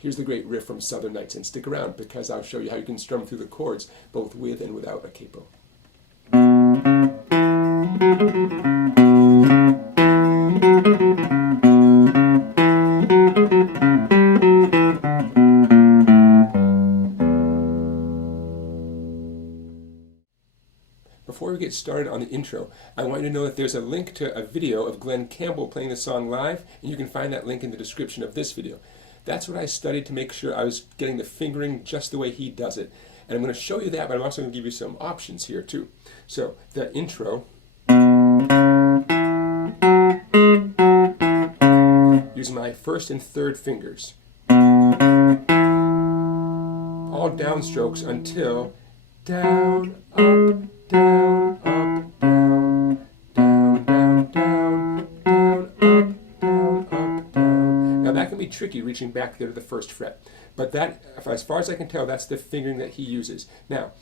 Here's the great riff from Southern Nights, and stick around because I'll show you how you can strum through the chords both with and without a capo. Before we get started on the intro, I want you to know that there's a link to a video of Glen Campbell playing the song live, and you can find that link in the description of this video. That's what I studied to make sure I was getting the fingering just the way he does it. And I'm going to show you that, but I'm also going to give you some options here too. So the intro, using my first and third fingers, all downstrokes until down, up, down, up, down, down, down, down, down, up, down, up, down. Now that can be tricky, reaching back there to the first fret. But that, as far as I can tell, that's the fingering that he uses. Now,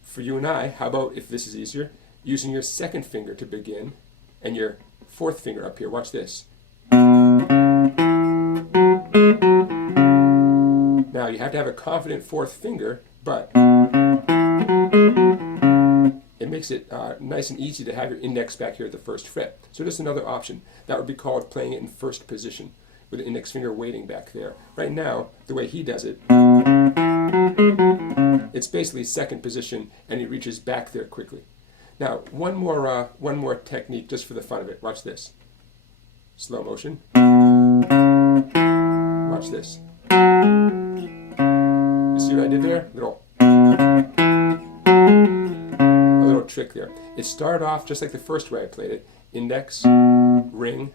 for you and I, how about, if this is easier, using your second finger to begin and your fourth finger up here. Watch this. Now, you have to have a confident fourth finger, but it makes it nice and easy to have your index back here at the first fret. So just another option. That would be called playing it in first position, with the index finger waiting back there. Right now, the way he does it, it's basically second position, and he reaches back there quickly. Now, one more technique just for the fun of it. Watch this. Slow motion. Watch this. You see what I did there? A little trick there. It started off just like the first way I played it. Index, ring,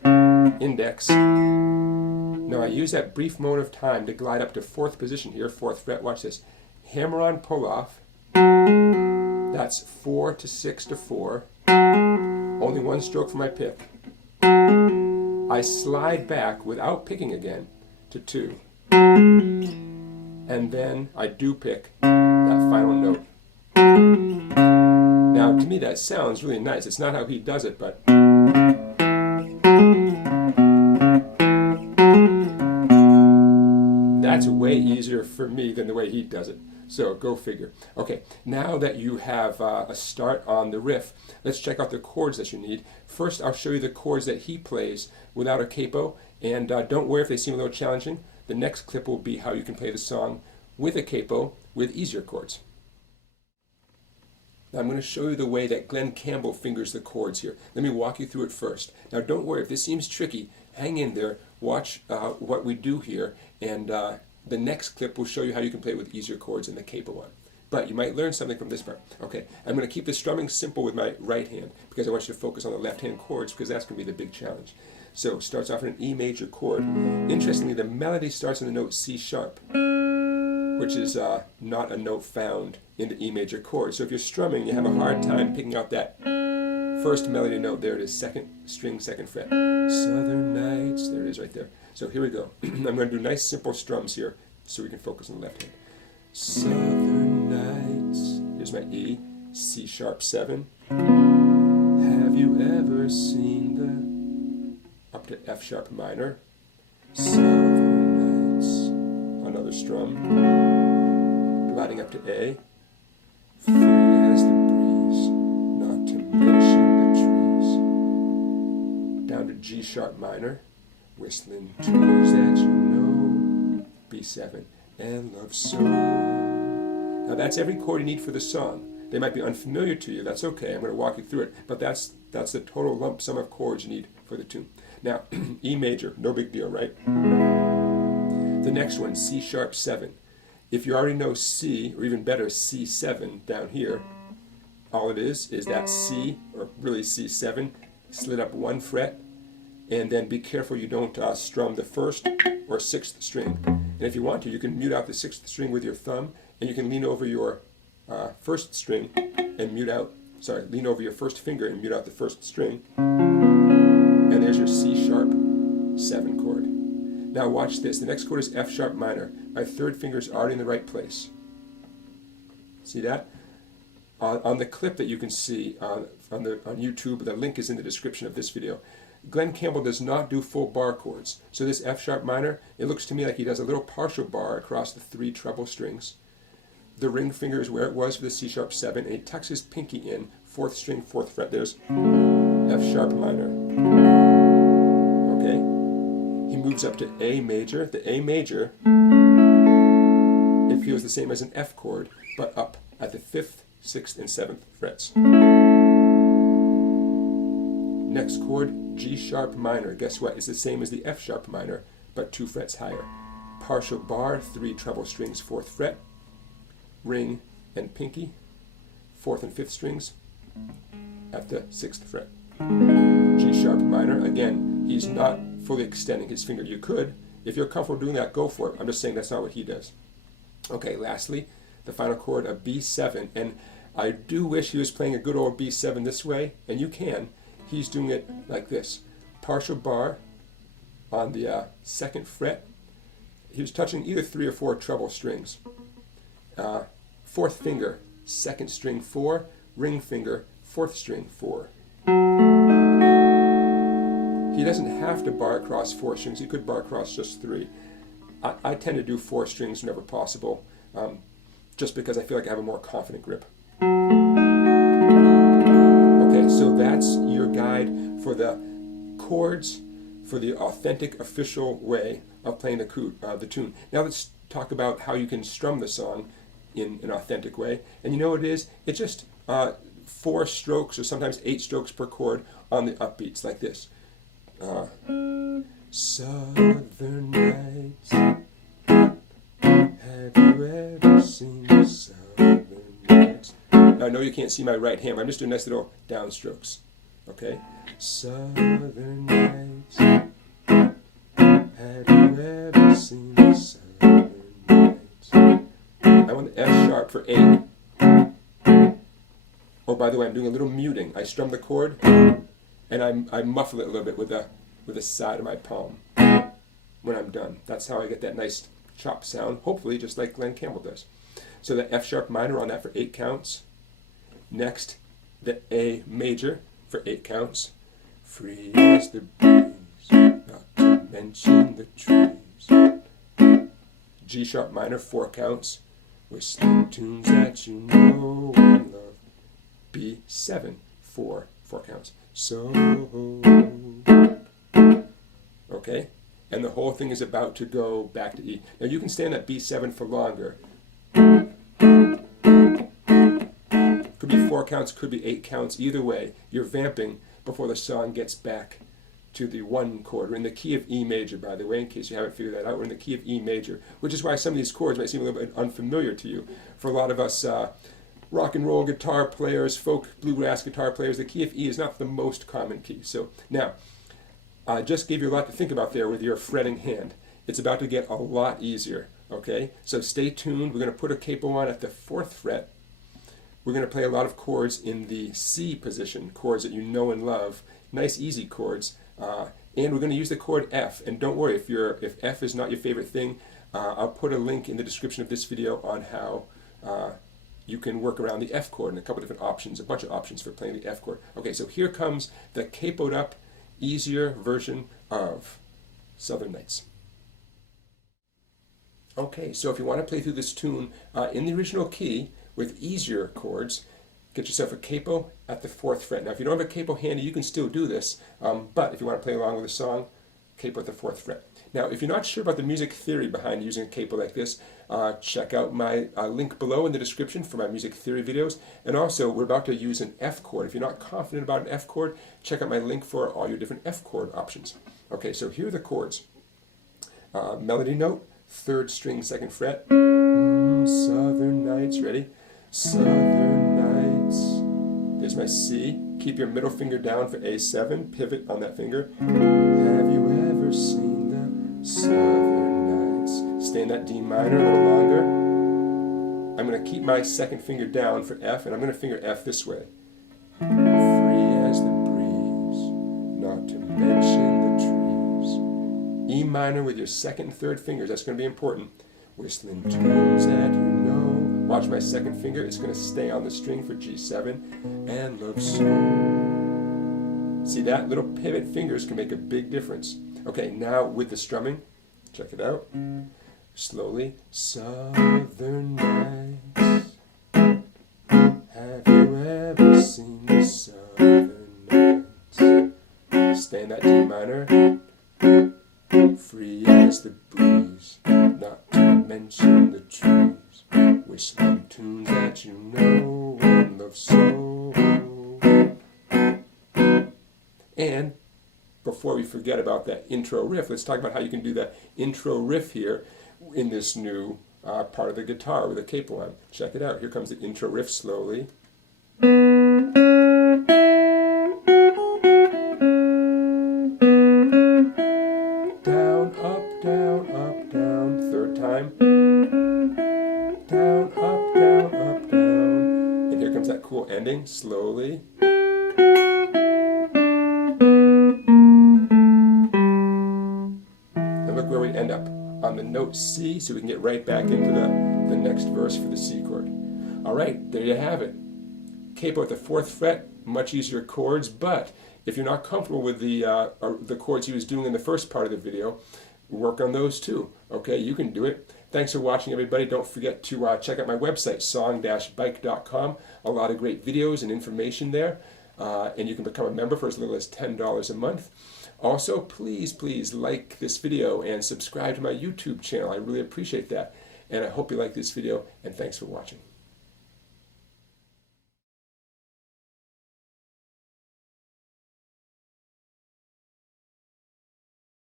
index. Now I use that brief moment of time to glide up to fourth position here, fourth fret. Watch this. Hammer on, pull off. That's 4 to 6 to 4. Only one stroke for my pick. I slide back without picking again to 2. And then I do pick that final note. Now to me that sounds really nice. It's not how he does it, but that's way easier for me than the way he does it. So go figure. Okay, now that you have a start on the riff, let's check out the chords that you need. First, I'll show you the chords that he plays without a capo, and don't worry if they seem a little challenging. The next clip will be how you can play the song with a capo with easier chords. Now I'm going to show you the way that Glen Campbell fingers the chords here. Let me walk you through it first. Now don't worry if this seems tricky. Hang in there. Watch what we do here, and the next clip will show you how you can play it with easier chords in the capo one. But you might learn something from this part. Okay, I'm going to keep the strumming simple with my right hand because I want you to focus on the left hand chords because that's going to be the big challenge. So it starts off in an E major chord. Interestingly, the melody starts on the note C sharp, which is not a note found in the E major chord. So if you're strumming, you have a hard time picking out that first melody note. There it is, second string, second fret. Southern Nights, there it is right there. So here we go. I'm going to do nice simple strums here so we can focus on the left hand. Southern Nights, here's my E, C sharp 7. Have you ever seen the, up to F sharp minor, Southern Nights, another strum, gliding up to A, free as the breeze, not to mention the trees, down to G sharp minor, whistling tunes that you know, B7, and love so. Now that's every chord you need for the song. They might be unfamiliar to you, that's okay, I'm going to walk you through it, but that's the total lump sum of chords you need for the tune. Now, E major, no big deal, right? The next one, C sharp 7. If you already know C, or even better, C7 down here, all it is that C, or really C7, slid up one fret, and then be careful you don't strum the first or sixth string. And if you want to, you can mute out the sixth string with your thumb, and you can lean over your first string and lean over your first finger and mute out the first string. And there's your C sharp 7 chord. Now watch this. The next chord is F sharp minor. My third finger is already in the right place. See that? On the clip that you can see on YouTube, the link is in the description of this video. Glen Campbell does not do full bar chords. So this F sharp minor, it looks to me like he does a little partial bar across the 3 treble strings. The ring finger is where it was for the C sharp 7, and he tucks his pinky in, 4th string, 4th fret. There's F sharp minor. Okay? He moves up to A major. The A major, it feels the same as an F chord, but up at the 5th, 6th, and 7th frets. Next chord, G sharp minor. Guess what? It's the same as the F sharp minor, but 2 frets higher. Partial bar, 3 treble strings, 4th fret. Ring and pinky, 4th and 5th strings at the 6th fret. G sharp minor, again, he's not fully extending his finger. You could. If you're comfortable doing that, go for it. I'm just saying that's not what he does. Okay, lastly, the final chord, a B7. And I do wish he was playing a good old B7 this way, and you can. He's doing it like this. Partial bar on the 2nd fret. He was touching either 3 or 4 treble strings. 4th finger, 2nd string 4, ring finger, 4th string 4. He doesn't have to bar across 4 strings. He could bar across just 3. I tend to do 4 strings whenever possible, just because I feel like I have a more confident grip. Okay, so that's your guide for the chords for the authentic, official way of playing the tune. Now let's talk about how you can strum the song in an authentic way. And you know what it is? It's just 4 strokes or sometimes 8 strokes per chord on the upbeats like this. Southern Nights, have you ever seen the Southern Nights? Now I know you can't see my right hand, but I'm just doing nice little downstrokes. Okay? Southern Nights, have you ever seen the Southern Nights? I want the F sharp for 8. Oh, by the way, I'm doing a little muting. I strum the chord, and I muffle it a little bit with the side of my palm when I'm done. That's how I get that nice chop sound, hopefully just like Glen Campbell does. So the F sharp minor on that for 8 counts. Next, the A major for 8 counts. Free as the breeze, not to mention the trees. G sharp minor, 4 counts. Whistling tunes that you know and love. B7, 4 counts. So, okay? And the whole thing is about to go back to E. Now you can stay on that B7 for longer. Could be 4 counts, could be 8 counts. Either way, you're vamping before the song gets back to the 1 chord. We're in the key of E major, by the way, in case you haven't figured that out. We're in the key of E major, which is why some of these chords might seem a little bit unfamiliar to you. For a lot of us rock and roll guitar players, folk bluegrass guitar players, the key of E is not the most common key. So now, I just gave you a lot to think about there with your fretting hand. It's about to get a lot easier, okay? So stay tuned. We're going to put a capo on at the 4th fret. We're going to play a lot of chords in the C position, chords that you know and love, nice easy chords. And we're going to use the chord F. And don't worry, if F is not your favorite thing, I'll put a link in the description of this video on how you can work around the F chord and a couple different options, a bunch of options for playing the F chord. Okay, so here comes the capoed up, easier version of Southern Nights. Okay, so if you want to play through this tune in the original key with easier chords, get yourself a capo at the 4th fret. Now if you don't have a capo handy, you can still do this, but if you want to play along with the song, capo at the 4th fret. Now if you're not sure about the music theory behind using a capo like this, check out my link below in the description for my music theory videos. And also, we're about to use an F chord. If you're not confident about an F chord, check out my link for all your different F chord options. Okay, so here are the chords. Melody note, 3rd string, 2nd fret. Southern Nights, ready? Southern Nights. There's my C. Keep your middle finger down for A7. Pivot on that finger. Have you ever seen the Southern Nights? Stay in that D minor a little longer. I'm going to keep my 2nd finger down for F, and I'm going to finger F this way. Free as the breeze, not to mention the trees. E minor with your 2nd and 3rd fingers. That's going to be important. Whistling tunes that you know. Watch my 2nd finger. It's going to stay on the string for G7. And love song. See that? Little pivot fingers can make a big difference. Okay, now with the strumming, check it out. Slowly. Southern nights. Have you ever seen the southern nights? Stay in that D minor. Free as the breeze, not to mention the trees. Whistling tunes that you know and love so. And before we forget about that intro riff, let's talk about how you can do that intro riff here in this new part of the guitar with a capo on. Check it out. Here comes the intro riff slowly. Down, up, down, up, down. Third time. Down, up, down, up, down. And here comes that cool ending slowly. Look where we end up, on the note C, so we can get right back into the next verse for the C chord. All right, there you have it. Capo at the 4th fret, much easier chords, but if you're not comfortable with the chords he was doing in the first part of the video, work on those too. Okay, you can do it. Thanks for watching, everybody. Don't forget to check out my website, song-bike.com. A lot of great videos and information there, and you can become a member for as little as $10 a month. Also, please like this video and subscribe to my YouTube channel. I really appreciate that. And I hope you like this video, and thanks for watching.